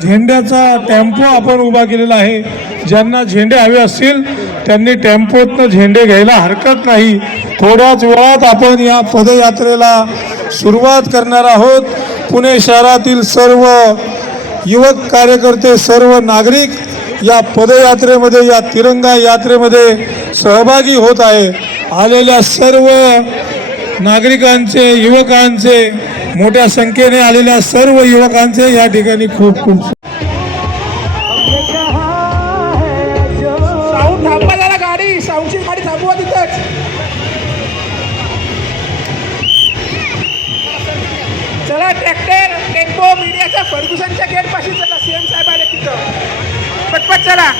झेंड्याचा tempo आपण उभा केलेला आहे. ज्यांना झेंडे हवे असतील त्यांनी टेम्पोतनं झेंडे घ्यायला हरकत नाही. थोड्याच वेळात आपण या पदयात्रेला सुरुवात करणार आहोत. पुणे शहरातील सर्व युवक कार्यकर्ते, सर्व नागरिक या पदयात्रेमध्ये, या तिरंगा यात्रेमध्ये सहभागी होत आहे. आलेल्या सर्व नागरिकांचे, युवकांचे, मोठ्या संख्येने आलेल्या सर्व युवकांचे या ठिकाणी खूप खूप साऊंड थांबवा जरा, गाडी साऊंडची गाडी थांबवा तिथंच. चला ट्रॅक्टर, टेम्पो, मीडियाचा फर्ग्युसनच्या गेट पाशी चला. सीएम साहेब आले तिथं, पटपट चला.